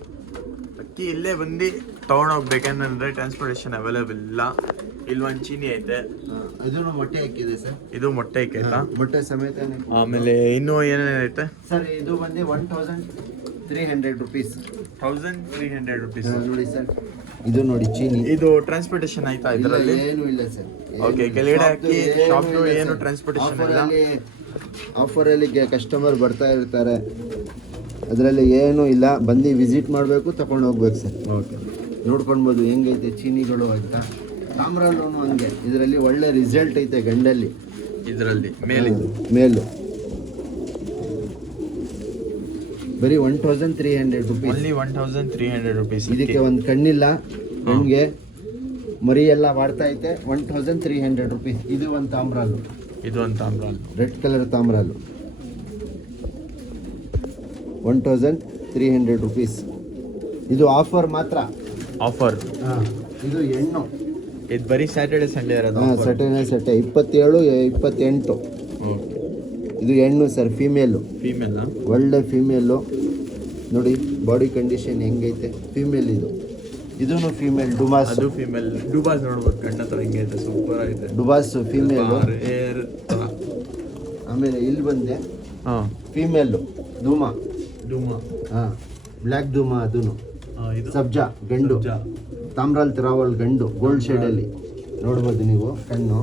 ಅಕ್ಕಿ ಇಲ್ಲೇ ಬಂದು ತೊಗೊಂಡೋಗ್ಬೇಕಂದ್ರೆ ಟ್ರಾನ್ಸ್ಪೋರ್ಟೇಷನ್ ಅವೈಲೇಬಲ್ ಇಲ್ಲ. ಇಲ್ಲಿ ಒಂದು ಚೀನಿ ಐತೆ. ಹಾಂ, ಇದನ್ನು ಮೊಟ್ಟೆ ಹಾಕಿದೆ ಸರ್. ಇದು ಮೊಟ್ಟೆ ಐತಾ? ಮೊಟ್ಟೆ ಸಮೇತ. ಆಮೇಲೆ ಇನ್ನೂ ಏನೇನೈತೆ ಸರ್? ಇದು ಬಂದು 1300 ರುಪೀಸ್. 1300 ರುಪೀಸ್. ನೋಡಿ ಸರ್, ಇದು ನೋಡಿ ಚೀನಿ. ಇದು ಟ್ರಾನ್ಸ್ಪೋರ್ಟೇಷನ್ ಆಯ್ತಾ ಇದರಲ್ಲಿ? ಏನು ಇಲ್ಲ ಸರ್. ಓಕೆ, ಕೆಳಗಡೆ ಅಕ್ಕಿ ಶಾಪ್ದು ಏನು ಟ್ರಾನ್ಸ್ಪೋರ್ಟೇಷನ್ ಇಲ್ಲ. ಆಫರಲ್ಲಿ ಕಸ್ಟಮರ್ ಬರ್ತಾ ಇರ್ತಾರೆ, ಅದರಲ್ಲಿ ಏನೂ ಇಲ್ಲ. ಬಂದು ವಿಸಿಟ್ ಮಾಡಬೇಕು, ತಗೊಂಡು ಹೋಗ್ಬೇಕು ಸರ್. ಓಕೆ, ನೋಡ್ಕೊಳ್ಬೋದು ಹೆಂಗೈತೆ ಚೀನಿಗಳು ಅಂತ. ತಾಮ್ರಲ್ಲೂ ಹಂಗೆ, ಇದರಲ್ಲಿ ಒಳ್ಳೆ ರಿಸಲ್ಟ್ ಐತೆ ಗಂಡಲ್ಲಿ. ಇದರಲ್ಲಿ ಮೇಲಿದು ಮೇಲು ಬರೀ 1300 ರುಪೀಸ್. Only 1300 rupees. ಇದಕ್ಕೆ ಒಂದು ಕಣ್ಣಿಲ್ಲ, ಹೆಣ್ಗೆ ಮರಿ ಎಲ್ಲ ಮಾಡ್ತಾ ಐತೆ. 1300 ರುಪೀಸ್. ಇದು ಒಂದು ತಾಮ್ರಾಲು. ಇದು ಒಂದು ತಾಮ್ರಾಲು, ರೆಡ್ ಕಲರ್ ತಾಮ್ರಾಲು. 1300 ರುಪೀಸ್. ಇದು ಆಫರ್ ಮಾತ್ರ. ಆಫರ್. ಇದು ಹೆಣ್ಣು. ಇದು ಬರೀ ಸ್ಯಾಟರ್ಡೆ ಸಂಡೇ ಇರೋದು. ಸಟರ್ಡೆ 27, 28. ಓಕೆ, ಇದು ಹೆಣ್ಣು ಸರ್, ಫೀಮೇಲು. ಫೀಮೇಲ್. ಒಳ್ಳೆ ಫೀಮೇಲು ನೋಡಿ, ಬಾಡಿ ಕಂಡೀಷನ್ ಹೆಂಗೈತೆ. ಫೀಮೇಲ್ ಇದು. ಇದೂ ಫೀಮೇಲ್ ಡುಬಾಸ್. ಅದು ಫೀಮೇಲ್ ಡುಬಾಸ್. ನೋಡ್ಬೋದು ಕಣ್ಣ ಥರ ಹಿಂಗೆ ಐತೆ, ಸೂಪರ್ ಐತೆ ಡುಬಾಸ್ ಫೀಮೇಲು. ಆಮೇಲೆ ಇಲ್ಲಿ ಬಂದೆ, ಹಾಂ, ಫೀಮೇಲು ಧೂಮಾ. ಹಾಂ, ಬ್ಲ್ಯಾಕ್ ಧೂಮಾ. ಅದೂ ಇದು ಸಬ್ಜಾ ಗಂಡು. ತಾಮ್ರಾಲ್ ತಿರಾವಲ್ ಗಂಡು, ಗೋಲ್ಡ್ ಶೇಡಲ್ಲಿ ನೋಡ್ಬೋದು ನೀವು ಕಣ್ಣು.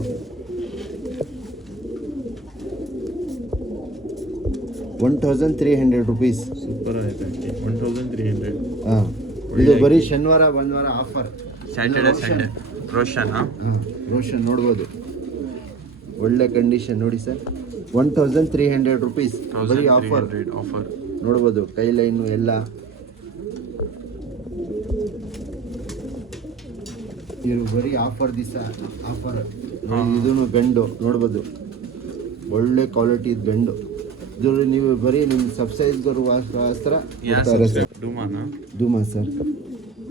1300 ರುಪೀಸ್. ಸೂಪರ್ ಐತೆ. 1300. ಹಾಂ, ಇದು ಬರೀ ಶನಿವಾರ ಭಾನುವಾರ ಆಫರ್. Saturday Sunday Roshan. ಹಾಂ ರೋಷನ್ ನೋಡ್ಬೋದು, ಒಳ್ಳೆ ಕಂಡೀಷನ್ ನೋಡಿ ಸರ್. 1300 ರುಪೀಸ್ ಬರೀ ಆಫರ್. ನೋಡ್ಬೋದು ಕೈ ಲೈನು ಎಲ್ಲ. ಇವರು ಬರೀ ಆಫರ್ ದಿವಸ ಆಫರ್. ಇದೂ ಗಂಡು ನೋಡ್ಬೋದು, ಒಳ್ಳೆ ಕ್ವಾಲಿಟಿ ಗಂಡು. ಇದು ನೀವು ಬರೀ ನಿಮ್ಮ ಸಬ್ಸ್ಕ್ರೈಬರ್ಗೋಸ್ಕರ ಧೂಮಾ ಸರ್.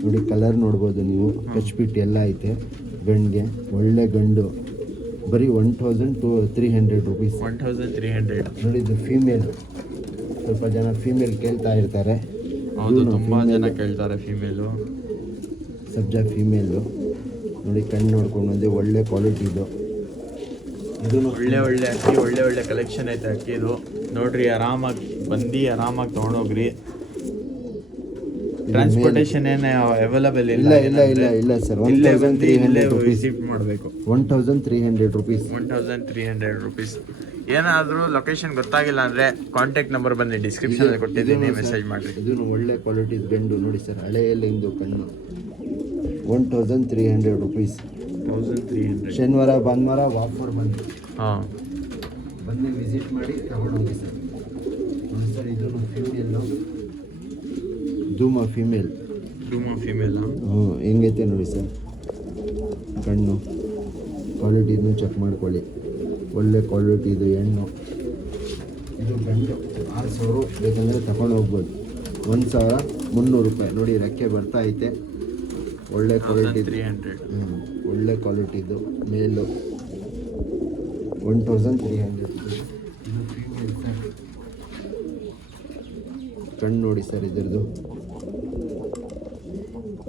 ನೋಡಿ ಕಲರ್ ನೋಡ್ಬೋದು ನೀವು, ಟಚ್ ಪಿಟ್ ಎಲ್ಲ ಐತೆ ಗಂಡಿಗೆ. ಒಳ್ಳೆ ಗಂಡು, ಬರೀ 1300 ರುಪೀಸ್. 1300 ನೋಡಿ ಇದು ಫೀಮೇಲ್. ಸ್ವಲ್ಪ ಜನ ಫೀಮೇಲ್ ಕೇಳ್ತಾ ಇರ್ತಾರೆ. ಹೌದು, ತುಂಬ ಜನ ಕೇಳ್ತಾರೆ ಫೀಮೇಲು. ಸಬ್ಜಾ ಫೀಮೇಲು ನೋಡಿ, ಕಣ್ಣು ನೋಡ್ಕೊಂಡು ಬಂದು ಒಳ್ಳೆ ಕ್ವಾಲಿಟಿ ಇದು. ಇದು ಒಳ್ಳೆ ಅಕ್ಕಿ, ಒಳ್ಳೆ ಕಲೆಕ್ಷನ್ ಐತೆ ಅಕ್ಕಿದು. ನೋಡ್ರಿ, ಆರಾಮಾಗಿ ಬಂದು ಆರಾಮಾಗಿ ತೊಗೊಂಡೋಗ್ರಿ. ಟ್ರಾನ್ಸ್ಪೋರ್ಟೇಷನ್ ಏನು ಅವೈಲಬಲ್ ಇಲ್ಲ ಸರ್. 1300 ರುಪೀಸ್ ಮಾಡಬೇಕು. 1300 ರುಪೀಸ್. 1300 ರುಪೀಸ್. ಏನಾದರೂ ಲೊಕೇಶನ್ ಗೊತ್ತಾಗಿಲ್ಲ ಅಂದರೆ ಕಾಂಟ್ಯಾಕ್ಟ್ ನಂಬರ್ ಬಂದು ಡಿಸ್ಕ್ರಿಪ್ಷನಲ್ಲಿ ಕೊಟ್ಟಿದ್ದೀನಿ, ಮೆಸೇಜ್ ಮಾಡಿರಿ. ಇದು ಒಳ್ಳೆ ಕ್ವಾಲಿಟಿ ಗಂಡು ನೋಡಿ ಸರ್, ಹಳೆಯಲ್ಲಿ ಹಿಂದು ಕಣ್ಣು. 1300 ರುಪೀಸ್. 1300. ಶನಿವಾರ ಭಾನುವಾರ ಆಫರ್ ಬಂದು ಹಾಂ, ಬನ್ನಿ ವಿಸಿಟ್ ಮಾಡಿ ತಗೊಂಡೋಗಿ ಸರ್. ನೋಡಿ ಸರ್, ಇದು ಫೀಮೇಲು, ಧೂಮಾ ಫೀಮೇಲ್. ಹೆಂಗೈತೆ ನೋಡಿ ಸರ್ ಕಣ್ಣು. ಕ್ವಾಲಿಟಿನೂ ಚೆಕ್ ಮಾಡ್ಕೊಳ್ಳಿ, ಒಳ್ಳೆ ಕ್ವಾಲಿಟಿ ಇದು ಹೆಣ್ಣು. ಇದು ಗಂಡು. 6000 ಬೇಕಂದರೆ ತಗೊಂಡು ಹೋಗ್ಬೋದು. 1300 ರೂಪಾಯಿ. ನೋಡಿ ರೆಕ್ಕೆ ಬರ್ತಾ ಐತೆ, ಒಳ್ಳೆ ಕ್ವಾಲಿಟಿ. 300. ಒಳ್ಳೆ ಕ್ವಾಲಿಟಿದು ಮೇಲು. 1300 ರುಪೀಸ್. ಇದು ಫೀಮೇಲ್ ಸರ್. ಕಣ್ಣು ನೋಡಿ ಸರ್ ಇದ್ರದ್ದು.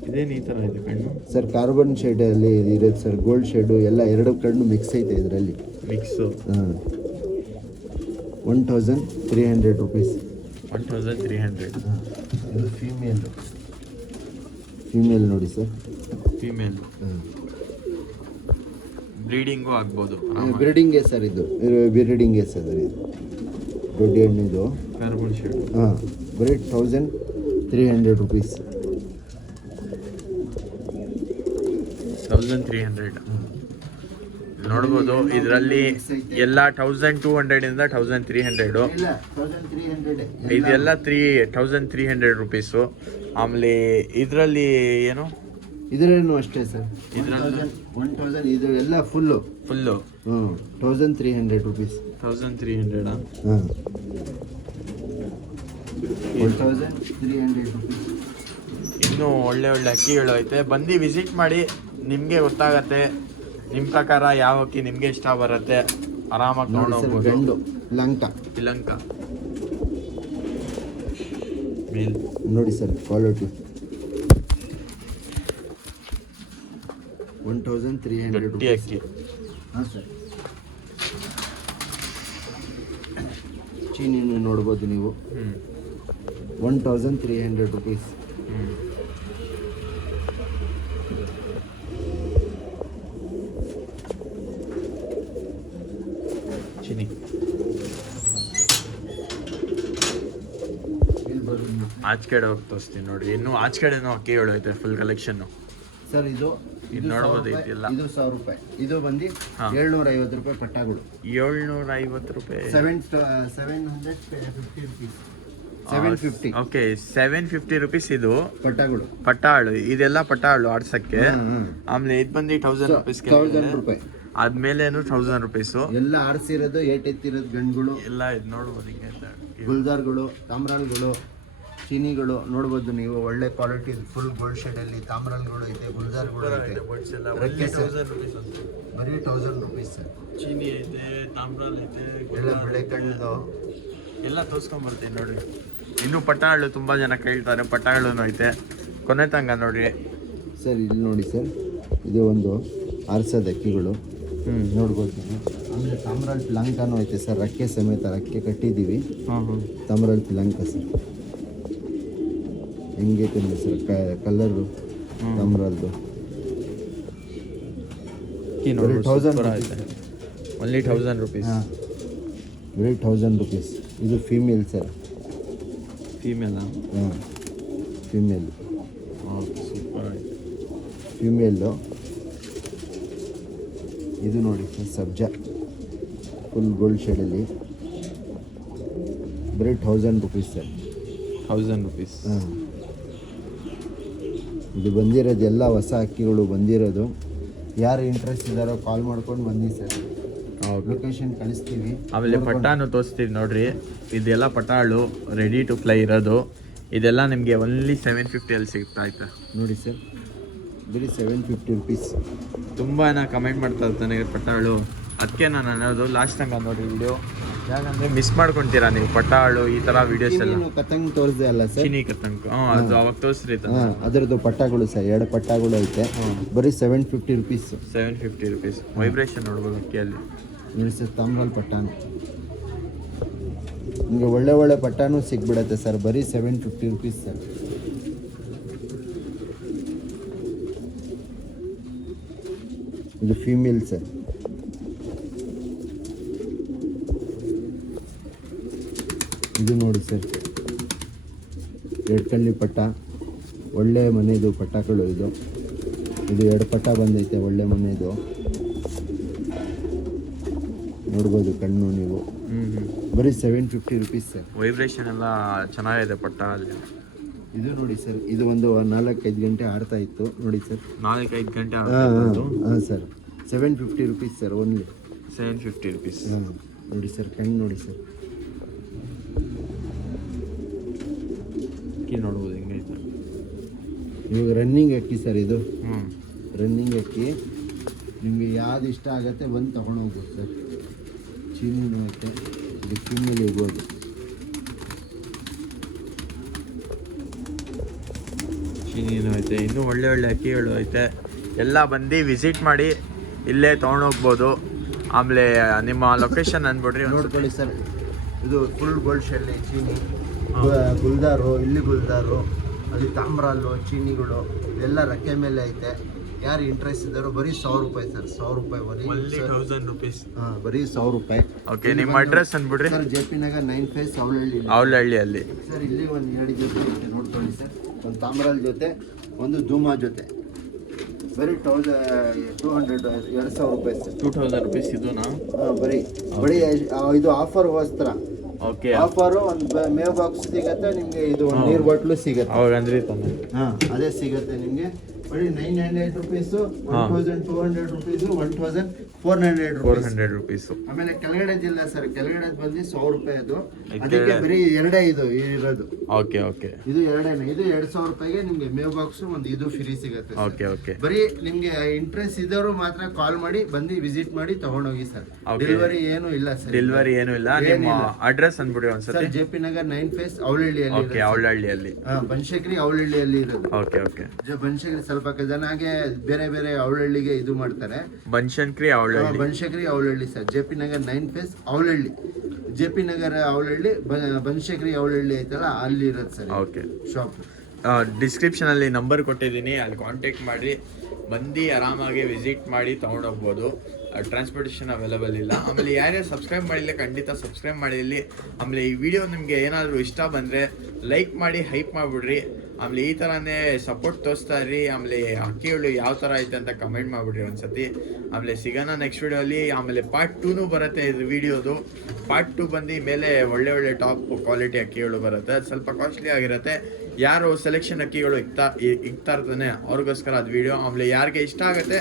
ಇದೇನು ಈ ಥರ ಇದೆ ಕಣ್ಣು ಸರ್? ಕಾರ್ಬನ್ ಶೇಡಲ್ಲಿ ಇರುತ್ತೆ ಸರ್, ಗೋಲ್ಡ್ ಶೇಡು ಎಲ್ಲ ಎರಡು ಕಣ್ಣು ಮಿಕ್ಸ್ ಐತೆ ಇದರಲ್ಲಿ. ಮಿಕ್ಸು. ಹಾಂ, 1300 ರುಪೀಸ್. 1300. ಇದು ಫೀಮೇಲ್ ನೋಡಿ ಸರ್. ಫೀಮೇಲ್ ಬ್ರೀಡಿಂಗು ಆಗ್ಬೋದು. ಬ್ರೀಡಿಂಗೇ ಸರ್ ಇದು ಬ್ರೀಡಿಂಗೇ ಸರ್ ಇದು. ದೊಡ್ಡ ಹಣ್ಣಿದು ಕಾರ್ಬನ್ ಶೇಡ್. ಹಾಂ, ಬರೀ 1300 ರುಪೀಸ್. 1300 ನೋಡ್ಬೋದು. ಇದರಲ್ಲಿ ಎಲ್ಲ 1200 ಇಂದ 1300. ಇಲ್ಲ, 1300. ಇದೆಲ್ಲ 1300 ರುಪೀಸು. ಆಮೇಲೆ ಇದರಲ್ಲಿ ಏನು, ಇದರಲ್ಲೂ ಅಷ್ಟೇ ಸರ್. ಇದರಲ್ಲಿ 1000 ಇದು ಎಲ್ಲ ಫುಲ್ಲು 1300 ರುಪೀಸ್. 1300. ಹಾಂ, 1300 ರುಪೀಸ್. ಇನ್ನೂ ಒಳ್ಳೆ ಅಕ್ಕಿಗಳು ಐತೆ. ಬಂದು ವಿಸಿಟ್ ಮಾಡಿ, ನಿಮಗೆ ಗೊತ್ತಾಗತ್ತೆ. ನಿಮ್ಮ ಪ್ರಕಾರ ಯಾವ ಅಕ್ಕಿ ನಿಮಗೆ ಇಷ್ಟ ಬರುತ್ತೆ, ಆರಾಮಾಗಿ ತೊಗೊಂಡು ಹೋಗ್ಬೋದು. ಗಂಡು ಲಂಕ ಮೇಲ್ ನೋಡಿ ಸರ್ ಕ್ವಾಲಿಟಿ. 1300 ಗಟ್ಟಿ ಅಕ್ಕಿ. ಹಾಂ ಸರ್. ಚೀನಿನೂ ನೋಡ್ಬೋದು ನೀವು. 1300 ರುಪೀಸ್. ಚಿನಿ ಆಚೆ ಕಡೆ ಹೋಗಿ ತೋರಿಸ್ತೀನಿ ನೋಡಿ. ಇನ್ನು ಆಚೆ ಕಡೆನೂ ಅಕ್ಕಿಗಳು ಐತೆ, ಫುಲ್ ಕಲೆಕ್ಷನ್ನು ಸರ್. ಇದು ನೋಡ್ಬೋದು. ಇದೆಲ್ಲ ಇದು 1000 ರೂಪಾಯಿ. ಇದು ಬಂದು 750 ರೂಪಾಯಿ ಪಟ್ಟಾಗಳು. 750 ರೂಪಾಯಿ. 750 ರುಪೀಸ್. 750. ಓಕೆ, 750 ರುಪೀಸ್ ಇದು ಪಟ್ಟಾಗಳು. ಇದೆಲ್ಲ ಪಟ್ಟಾಳು ಆಡ್ಸಕ್ಕೆ. ಆಮೇಲೆ ಇದು ಬಂದು 1000 ರುಪೀಸ್. 1000 ರೂಪಾಯಿ ಆದ್ಮೇಲೇನು 1000 ರುಪೀಸು. ಎಲ್ಲ ಆಡ್ಸಿರೋದು, ಏಟೆತ್ತಿರೋದು ಗಂಡುಗಳು ಎಲ್ಲ ಇದು ನೋಡ್ಬೋದು. ಹಿಂಗೆ ಗುಲ್ದಾರ್ಗಳು, ತಾಮ್ರಾಲ್ಗಳು, ಚೀನಿಗಳು ನೋಡ್ಬೋದು ನೀವು. ಒಳ್ಳೆ ಕ್ವಾಲಿಟಿ ಫುಲ್ ಗೋಲ್ಡ್ ಶೇಡಲ್ಲಿ ತಾಮ್ರಾಲ್ಗಳು ಐತೆ, ಗುಲ್ದಾರ್ಗಳು ಐತೆ. ಬರೀ 1000 ರುಪೀಸ್. ಚೀನಿ ಐತೆ, ತಾಮ್ರಾಲ್ ಐತೆ, ಎಲ್ಲ ಬೆಳೆ ಕಣ್ಣು ಎಲ್ಲ ತೋರಿಸ್ಕೊಂಬರ್ತೀನಿ ನೋಡ್ರಿ. ಇನ್ನೂ ಪಟ್ಟಾಳು ತುಂಬ ಜನ ಕೇಳ್ತಾರೆ, ಪಟ್ಟಾಳು ಐತೆ. ಕೊನೆ ತಂಗ ನೋಡ್ರಿ ಸರ್. ಇಲ್ಲಿ ನೋಡಿ ಸರ್, ಇದು ಒಂದು ಆರ್ಸದ ಅಕ್ಕಿಗಳು ನೋಡ್ಬೋದು ನೀವು. ಆಮೇಲೆ ತಾಮ್ರಾಲ್ ಪಿಲಂಕನೂ ಐತೆ ಸರ್, ರಕ್ಕೆ ಸಮೇತ ರಕ್ಕೆ ಕಟ್ಟಿದ್ದೀವಿ. ತಾಮ್ರಾಲ್ ಪಿಲಂಕ ಸರ್ ಹೆಂಗೈತೆ ನೋಡಿ ಸರ್ ಕಲರು ತಾಮ್ರಾಲ್ದು. 1000 ರುಪೀಸ್. ಹಾಂ, ಬರೀ 1000 ರುಪೀಸ್. ಇದು ಫೀಮೇಲ್ ಸರ್. ಫೀಮೇಲಾ? ಹಾಂ, ಫೀಮೇಲ್. ಸೂಪರ್ ಆಯ್ತು. ಫಿಮೇಲು. ಇದು ನೋಡಿ ಸರ್, ಸಬ್ಜಾ ಫುಲ್ ಗೋಲ್ಡ್ ಶೇಡಲ್ಲಿ ಬರೀ 1000 ರುಪೀಸ್ ಸರ್. 1000 rupees. ಹಾಂ, ಇದು ಬಂದಿರೋದು ಎಲ್ಲ ಹೊಸ ಅಕ್ಕಿಗಳು ಬಂದಿರೋದು. ಯಾರು ಇಂಟ್ರೆಸ್ಟ್ ಇದ್ದಾರೋ ಕಾಲ್ ಮಾಡ್ಕೊಂಡು ಬನ್ನಿ ಸರ್, ಲೊಕೇಶನ್ ಕಳಿಸ್ತೀವಿ. ಆಮೇಲೆ ಪಟಾನು ತೋರಿಸ್ತೀವಿ ನೋಡ್ರಿ. ಇದೆಲ್ಲ ಪಟಾಳು ರೆಡಿ ಟು ಫ್ಲೈ ಇರೋದು. ಇದೆಲ್ಲ ನಿಮಗೆ ಓನ್ಲಿ 750 ಸಿಗ್ತಾ ಆಯ್ತಾ ನೋಡಿ ಸರ್, ಬರೀ 750 ರುಪೀಸ್. ತುಂಬ ಜನ ಕಮೆಂಟ್ ಮಾಡ್ತಾ ಇರ್ತಾನೆ ಪಟಾಳು, ಅದಕ್ಕೆ ನಾನು ಅನ್ನೋದು ಲಾಸ್ಟ್ ತನಕ ನೋಡಿ ವಿಡಿಯೋ, ಯಾಕಂದರೆ ಮಿಸ್ ಮಾಡ್ಕೊತೀರಾ ನೀವು ಪಟಾಳು ಈ ಥರ ವೀಡಿಯೋಸ್ ಎಲ್ಲ. ಕತಂಗ್ ತೋರಿಸ್ದೆ ಅಲ್ಲ ಸರ್, ಚಿನಿ ಕತ್ತಂಕ ಅದು ಅವಾಗ ತೋರಿಸ್ರಿ. ಹಾಂ, ಅದರದ್ದು ಪಟ್ಟಾಗಳು ಸರ್, 2 ಪಟ್ಟಾಗಳು ಐತೆ. ಬರೀ 750 ರುಪೀಸ್. 750 rupees. ವೈಬ್ರೇಷನ್ ನೋಡ್ಬೋದು ಅಕ್ಕಿಯಲ್ಲಿ. ನೋಡಿ ಸರ್, ತಾಮ್ರಾಲ್ ಪಟ್ಟಾನು ನಿಮಗೆ ಒಳ್ಳೆ ಒಳ್ಳೆ ಪಟ್ಟಾನು ಸಿಗ್ಬಿಡತ್ತೆ ಸರ್, ಬರೀ 750 ರುಪೀಸ್ ಸರ್. ಇದು ಫೀಮೇಲ್ ಸರ್. ಇದು ನೋಡಿ ಸರ್, ಎಡ್ಕಳ್ಳಿ ಪಟ್ಟ, ಒಳ್ಳೆ ಮನೆದು ಪಟ್ಟಾಗಳು ಇದು. ಇದು 2 ಪಟ್ಟ ಬಂದೈತೆ, ಒಳ್ಳೆ ಮನೆದು ನೋಡ್ಬೋದು ಕಣ್ಣು ನೀವು. ಬರೀ 750 ರುಪೀಸ್ ಸರ್. ವೈಬ್ರೇಷನ್ ಎಲ್ಲ ಚೆನ್ನಾಗಿದೆ ಪಟ್ಟ ಅಲ್ಲಿ. ಇದು ನೋಡಿ ಸರ್, ಇದು ಒಂದು 4-5 ಗಂಟೆ ಆಡ್ತಾ ಇತ್ತು ನೋಡಿ ಸರ್. 4-5 ಗಂಟೆ. ಹಾಂ sir, 750 rupees sir only. 750 rupees. ಹಾಂ ನೋಡಿ ಸರ್, ಕಣ್ಣು ನೋಡಿ ಸರ್. ಅಕ್ಕಿ ನೋಡ್ಬೋದು ಹೆಂಗೈತೆ. ಇವಾಗ ರನ್ನಿಂಗ್ ಅಕ್ಕಿ ಸರ್ ಇದು. ಹ್ಞೂ, ರನ್ನಿಂಗ್ ಅಕ್ಕಿ ನಿಮಗೆ ಯಾವ್ದು ಇಷ್ಟ ಆಗುತ್ತೆ ಬಂದು ತೊಗೊಂಡೋಗ್ಬೋದು ಸರ್. ಚೀನಿನೂ ಐತೆ, ಇದು ಚೀನಿಲಿ ಇರ್ಬೋದು. ಚೀನಿನೂ ಐತೆ, ಇನ್ನೂ ಒಳ್ಳೆ ಒಳ್ಳೆ ಅಕ್ಕಿಗಳು ಐತೆ. ಎಲ್ಲ ಬಂದು ವಿಸಿಟ್ ಮಾಡಿ ಇಲ್ಲೇ ತೊಗೊಂಡೋಗ್ಬೋದು. ಆಮೇಲೆ ನಿಮ್ಮ ಲೊಕೇಶನ್ ಅಂದ್ಬಿಡ್ರಿ ನೋಡ್ಕೊಳ್ಳಿ ಸರ್. ಇದು ಫುಲ್ ಗೋಲ್ಡ್ ಶೆಲ್ಲಿ ಚೀನಿ, ಗುಲ್ದಾರು, ಇಲ್ಲಿ ಗುಲ್ದಾರು, ಅಲ್ಲಿ ತಾಮ್ರಾಲು, ಚೀನಿಗಳು ಎಲ್ಲ ರೆಕ್ಕೆ ಮೇಲೆ ಐತೆ. ಯಾರು ಇಂಟ್ರೆಸ್ಟ್ ಇದ್ದಾರೋ ಬರೀ 100 ರೂಪಾಯಿ ಸರ್, 100 ರೂಪಾಯಿ ಬರೀ. 1000 rupees. ಹಾಂ, ಬರೀ 100 ರೂಪಾಯಿ. ಓಕೆ, ನಿಮ್ಮ ಅಡ್ರೆಸ್ ಅಂದ್ಬಿಡ್ರಿ. Sir, JP Nagar 9 phase Avalahalli. ಅವಲಹಳ್ಳಿಯಲ್ಲಿ ಸರ್, ಇಲ್ಲಿ ಒಂದು 2 ಜೊತೆ ಐತೆ ನೋಡ್ಕೊಳ್ಳಿ ಸರ್. ಒಂದು ತಾಮ್ರಾಲ್ ಜೊತೆ, ಒಂದು ಧೂಮಾ ಜೊತೆ, ಬರೀ 200 2,000 ರೂಪಾಯಿ ಸರ್. 2000 rupees ಇದೂನಾ? ಹಾಂ, ಬರೀ ಇದು ಆಫರ್ ವಸ್ತ್ರ. ಓಕೆ, ಆಫರು ಒಂದು ಮೇವ್ ಬಾಕ್ಸ್ ಸಿಗತ್ತೆ ನಿಮಗೆ, ಇದು ಒಂದು ನೀರು ಬಾಟ್ಲು ಸಿಗತ್ತೆ. ಅವಾಗ ಅಂದ್ರೆ ತಾನೆ. ಹಾಂ, ಅದೇ ಸಿಗತ್ತೆ ನಿಮಗೆ. ಬರೀ 900 ರುಪೀಸು, 1200 ರುಪೀಸು, 1400 rupees. ಆಮೇಲೆ ಕೆಳಗಡೆ ಜಿಲ್ಲ ಸರ್, ಕೆಳಗಡೆ ಬಂದು 100 ರೂಪಾಯಿ. ಅದು ಅದಕ್ಕೆ ಬರೀ 2 ಇದು ಇರೋದು. ಓಕೆ ಓಕೆ, ಇದು 2 ಇದು 2,000 ರೂಪಾಯಿಗೆ ನಿಮಗೆ ಮೇವ್ ಬಾಕ್ಸ್ ಒಂದು ಇದು ಫ್ರೀ ಸಿಗತ್ತೆ. Okay okay. ಬರೀ ನಿಮ್ಗೆ ಇಂಟ್ರೆಸ್ಟ್ ಇದ್ದವರು ಮಾತ್ರ ಕಾಲ್ ಮಾಡಿ ಬಂದು ವಿಸಿಟ್ ಮಾಡಿ ತಗೊಂಡೋಗಿ ಸರ್. ಡೆಲಿವರಿ ಏನು ಇಲ್ಲ ಸರ್, ಡೆಲಿವರಿ ಏನು ಇಲ್ಲ. ನಿಮ್ಮ ಅಡ್ರೆಸ್ ಅಂದ್ಬಿಡಿ ಒಂದ್ಸತಿ. JP ನಗರ್ 9 ಫೇಸ್ ಅವಲಹಳ್ಳಿಯಲ್ಲಿ. ಓಕೆ, ಅವಲಹಳ್ಳಿಯಲ್ಲಿ. ಬನಶಂಕರಿ ಅವಲಹಳ್ಳಿಯಲ್ಲಿ ಇರೋದು. Okay okay. ಬನಶಂಕರಿ ಸ್ವಲ್ಪ ಜನ ಹಾಗೆ ಬೇರೆ ಬೇರೆ ಅವಲಹಳ್ಳಿಗೆ ಇದು ಮಾಡ್ತಾರೆ. Banashankari Avalahalli. Banashankari Avalahalli sir, JP Nagar 9 phase Avalahalli. JP Nagar Avalahalli, Banashankari Avalahalli ಐತಲ್ಲ ಅಲ್ಲಿ ಇರೋದು ಸರ್. ಓಕೆ, ಶಾಪ್ ಡಿಸ್ಕ್ರಿಪ್ಷನ್ ಅಲ್ಲಿ ನಂಬರ್ ಕೊಟ್ಟಿದ್ದೀನಿ, ಅಲ್ಲಿ ಕಾಂಟ್ಯಾಕ್ಟ್ ಮಾಡಿ ಬಂದು ಆರಾಮಾಗಿ ವಿಸಿಟ್ ಮಾಡಿ ತೊಗೊಂಡೋಗ್ಬೋದು. ಟ್ರಾನ್ಸ್ಪೋರ್ಟೇಷನ್ ಅವೈಲೇಬಲ್ ಇಲ್ಲ. ಆಮೇಲೆ ಯಾರ್ಯಾರು ಸಬ್ಸ್ಕ್ರೈಬ್ ಮಾಡಿಲ್ಲ ಖಂಡಿತ ಸಬ್ಸ್ಕ್ರೈಬ್ ಮಾಡಿರಲಿ. ಆಮೇಲೆ ಈ ವಿಡಿಯೋ ನಿಮಗೆ ಏನಾದರೂ ಇಷ್ಟ ಬಂದರೆ ಲೈಕ್ ಮಾಡಿ ಹೈಪ್ ಮಾಡಿಬಿಡ್ರಿ. ಆಮೇಲೆ ಈ ಥರನೇ ಸಪೋರ್ಟ್ ತೋರಿಸ್ತಾ ಇರಿ. ಆಮೇಲೆ ಅಕ್ಕಿಗಳು ಯಾವ ಥರ ಐತೆ ಅಂತ ಕಮೆಂಟ್ ಮಾಡಿಬಿಡ್ರಿ ಒಂದ್ಸತಿ. ಆಮೇಲೆ ಸಿಗೋಣ ನೆಕ್ಸ್ಟ್ ವಿಡಿಯೋಲಿ. ಆಮೇಲೆ ಪಾರ್ಟ್ 2 ಬರುತ್ತೆ ಇದು ವಿಡಿಯೋದು. ಪಾರ್ಟ್ 2 ಬಂದು ಮೇಲೆ ಒಳ್ಳೆ ಒಳ್ಳೆ ಟಾಪ್ ಕ್ವಾಲಿಟಿ ಅಕ್ಕಿಗಳು ಬರುತ್ತೆ. ಅದು ಸ್ವಲ್ಪ ಕಾಸ್ಟ್ಲಿ ಆಗಿರುತ್ತೆ. ಯಾರು ಸೆಲೆಕ್ಷನ್ ಅಕ್ಕಿಗಳು ಇಕ್ತಾ ಇರ್ತಾನೆ ಅವ್ರಿಗೋಸ್ಕರ ಅದು ವಿಡಿಯೋ. ಆಮೇಲೆ ಯಾರಿಗೆ ಇಷ್ಟ ಆಗುತ್ತೆ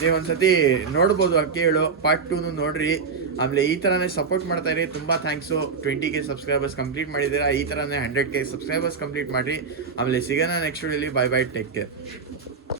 ನೀವು ಒಂದ್ಸತಿ ನೋಡ್ಬೋದು ಅಕ್ಕಿಗಳು. ಪಾರ್ಟ್ 2 ನೋಡ್ರಿ. ಆಮೇಲೆ ಈ ಥರನೇ ಸಪೋರ್ಟ್ ಮಾಡ್ತಾ ಇರಿ. ತುಂಬ ಥ್ಯಾಂಕ್ಸು. 20K ಸಬ್ಸ್ಕ್ರೈಬರ್ಸ್ ಕಂಪ್ಲೀಟ್ ಮಾಡಿದ್ದೀರಾ. ಈ ಥರನೇ 100K ಸಬ್ಸ್ಕ್ರೈಬರ್ಸ್ ಕಂಪ್ಲೀಟ್ ಮಾಡಿರಿ. ಆಮೇಲೆ ಸಿಗೋಣ ನೆಕ್ಸ್ಟ್ ವಿಡಿಯೋಲಿ. Bye bye, take care.